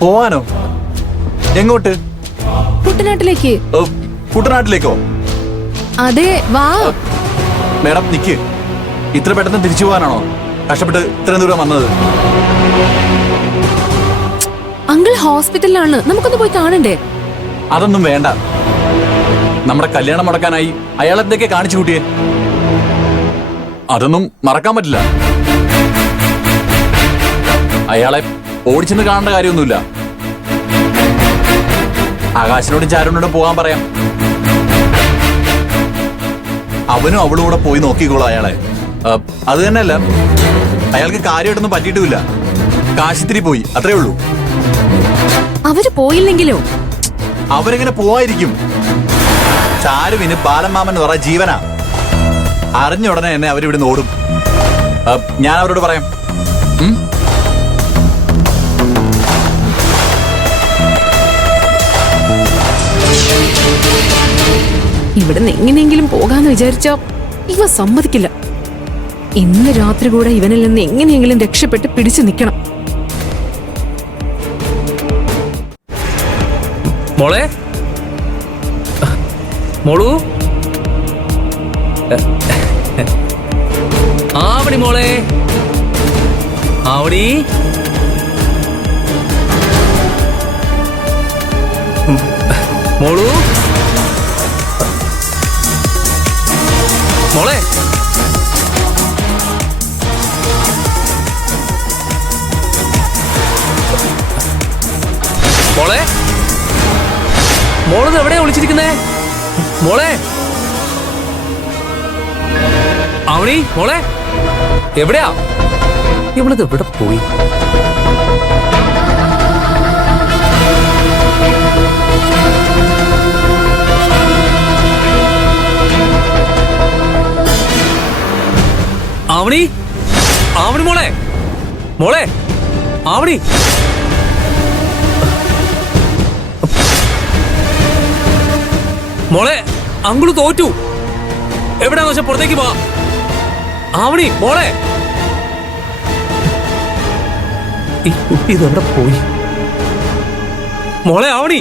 പോവാനോ? എങ്ങോട്ട്? കുട്ടനാട്ടിലേക്ക്. കുട്ടനാട്ടിലേക്കോ? അതെ, വാ. മേഡം നിക്ക്. ഇത്ര പെട്ടെന്ന് തിരിച്ചു പോകാനാണോ കഷ്ടപ്പെട്ട് ഇത്രയും ദൂരം വന്നത്? അങ്കിൾ ഹോസ്പിറ്റലിലാണ്, നമുക്കൊന്ന് പോയി കാണണ്ടേ? അതൊന്നും വേണ്ട. നമ്മുടെ കല്യാണം മുടക്കാനായി അയാൾ എന്തൊക്കെ കാണിച്ചു കൂട്ടിയേ. അതൊന്നും മറക്കാൻ പറ്റില്ല. അയാളെ ഓടിച്ചെന്ന് കാണേണ്ട കാര്യമൊന്നുമില്ല. ആകാശിനോടും ചാരുവിനോടും പോകാൻ പറയാം. അവനും അവളും കൂടെ പോയി നോക്കിക്കോളൂ അയാളെ. അത് തന്നെയല്ല, അയാൾക്ക് കാര്യമായിട്ടൊന്നും പറ്റിയിട്ടുമില്ല. കാശിത്തിരി പോയി, അത്രേ ഉള്ളൂ. അവര് പോയില്ലെങ്കിലോ? അവരെങ്ങനെ പോവായിരിക്കും? ചാരുവിന് ബാലമാമൻ എന്ന് പറഞ്ഞ ജീവനാ. അറിഞ്ഞ ഉടനെ എന്നെ അവരിവിടുന്ന് ഓടും. ഞാൻ അവരോട് പറയാം. ഇവിടുന്ന് എങ്ങനെയെങ്കിലും പോകാന്ന് വിചാരിച്ച ഇവ സമ്മതിക്കില്ല. ഇന്ന് രാത്രി കൂടെ ഇവനിൽ നിന്ന് എങ്ങനെയെങ്കിലും രക്ഷപ്പെട്ട് പിടിച്ചു നിൽക്കണം. മോളെ, മോളു, ആവണി മോളെ, ആവണി. മോളു, മോളെ, മോളെ, മോളത് എവിടെയാ വിളിച്ചിരിക്കുന്നേ? മോളെ, ആവണി മോളെ, എവിടെയാ? ഇവളത് എവിടെ പോയി? ആവണി, ആവണി മോളെ, മോളെ, ആവണി. മോളെ, അങ്കിള് തോറ്റു. എവിടെയാന്ന് വെച്ചാ പുറത്തേക്ക് പോ. ആവണി മോളെ, ഈ കുട്ടി ഇതെവിടെ പോയി? മോളെ, ആവണി.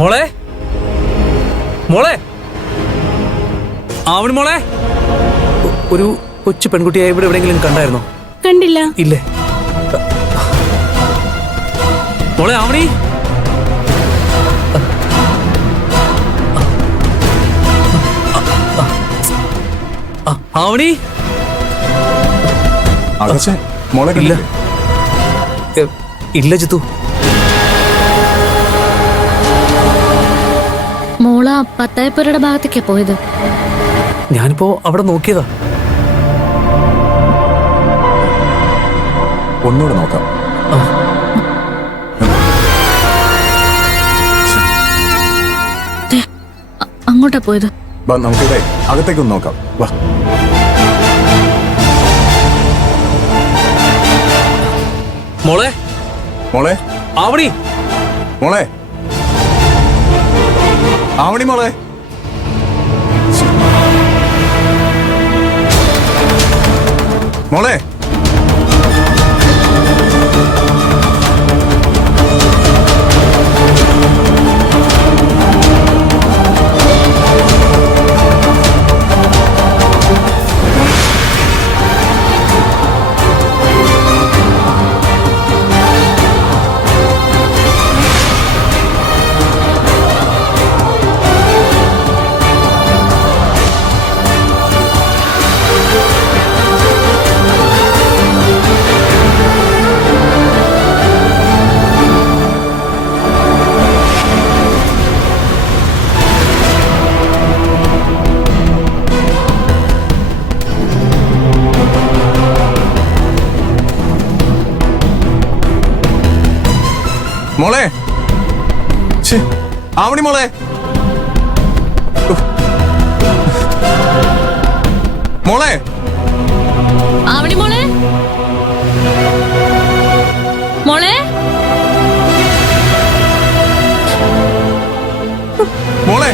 മോളെ, മോളെ, ആവണി മോളെ. ഒരു കൊച്ചു പെൺകുട്ടിയെ ഇവിടെ എവിടെയെങ്കിലും കണ്ടായിരുന്നോ? കണ്ടില്ല. ഇല്ലേ? മോളെ, ആവണി. ആവണി. മോളെ ഇല്ല, ഇല്ല ജിത്തു. മോള പത്തായപ്പുരയുടെ ഭാഗത്തേക്കാ പോയത്. ഞാനിപ്പോ അവിടെ നോക്കിയതാ. ഒന്നുകൂടെ നോക്കാം. അങ്ങോട്ടാ പോയത്. നമുക്കിവിടെ അകത്തേക്കൊന്ന് നോക്കാം. വാ. മോളെ, മോളെ, ആവണി. മോളെ, ആവണി മോളെ. മോളെ, മോളെ, ആവണി മോളെ. മോളെ, ആവണി മോളെ, മോളെ, മോളെ.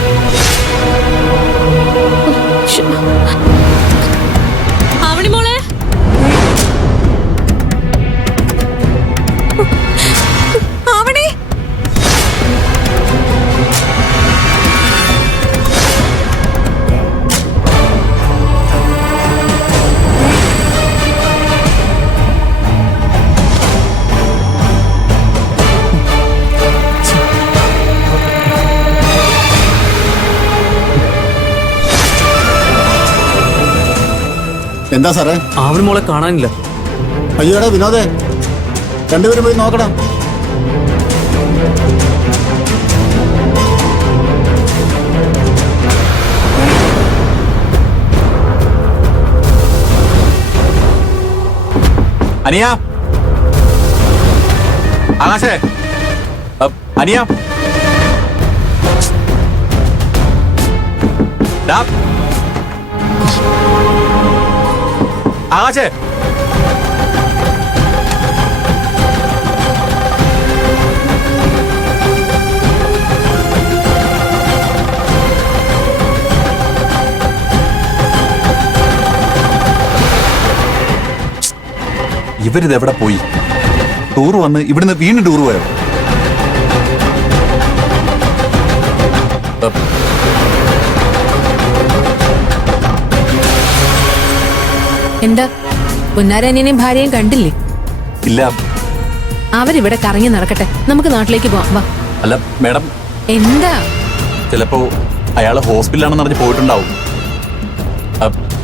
എന്താ സാറേ? ആവണി മോളെ കാണാനില്ല. അയ്യോടാ വിനോദേ, രണ്ടുപേരും പോയി നോക്കണം. അനിയ, ആകാശേ, അനിയ, ഡാ. ആകാശേ, ഇവരിത് എവിടെ പോയി? ടൂർ വന്ന് ഇവിടുന്ന് വീണ്ടും ടൂർ പോയോ? എന്താ പുന്നാരനിയനെയും ഭാര്യയും കണ്ടില്ലേ? ഇല്ല. അവരിവിടെ കറങ്ങി നടക്കട്ടെ, നമുക്ക് നാട്ടിലേക്ക് പോവാം. വാ. അല്ല മേഡം, എന്താ? ചിലപ്പോ അയാള് ഹോസ്പിറ്റലാണെന്ന് അറിഞ്ഞ് പോയിട്ടുണ്ടാവും.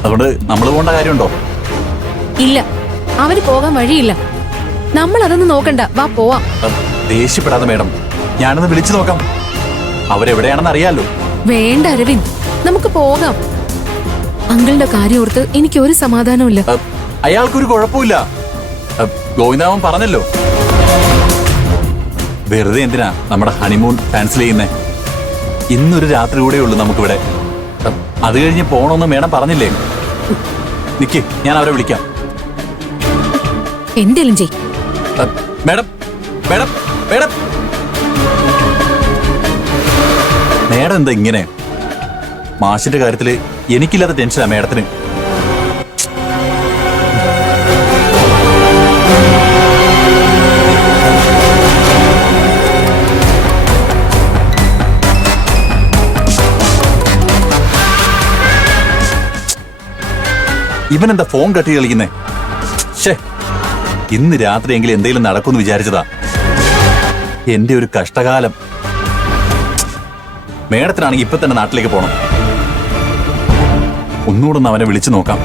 അതുകൊണ്ട് നമ്മൾ പോകേണ്ട കാര്യമുണ്ടോ? ഇല്ല, അവര് പോകാൻ വഴിയില്ല. നമ്മൾ അതൊന്നും നോക്കണ്ട, വാ പോവാം. ദേഷ്യപ്പെടാതെ മേഡം, ഞാനൊന്ന് വിളിച്ചു നോക്കാം. അവരെവിടെയാണെന്ന് അറിയാലോ. വേണ്ട അരവിന്ദ്, നമുക്ക് പോകാം. അങ്കിളിന്റെ കാര്യം ഓർത്ത് എനിക്ക് ഒരു സമാധാനമില്ല. അയാൾക്കൊരു കുഴപ്പമില്ല. ഗോവിന്ദാവൻ പറഞ്ഞല്ലോ. വെറുതെ എന്തിനാ നമ്മുടെ ഹണിമൂൺ ക്യാൻസൽ ചെയ്യുന്നേ? ഇന്നൊരു രാത്രി കൂടെ ഉള്ളൂ നമുക്കിവിടെ. അത് കഴിഞ്ഞ് പോണോന്ന് മേഡം പറഞ്ഞില്ലേ? നിക്ക്, ഞാൻ അവരെ വിളിക്കാം. എന്തേലും ചെയ്. മേഡം, മേഡം, മേഡം, മേഡം എന്താ ഇങ്ങനെ? മാഷിന്റെ കാര്യത്തില് എനിക്കില്ലാത്ത ടെൻഷനാ മേഡത്തിന്. ഇവനെന്താ ഫോൺ കട്ടി കളിക്കുന്നേ? ഷേ, ഇന്ന് രാത്രിയെങ്കിലും എന്തെങ്കിലും നടക്കുമെന്ന് വിചാരിച്ചതാ. എന്റെ ഒരു കഷ്ടകാലം. മേഡത്തിനാണെങ്കിൽ ഇപ്പൊ തന്നെ നാട്ടിലേക്ക് പോണം. ഒന്നുകൂടെ ഒന്ന് അവനെ വിളിച്ചു നോക്കാം.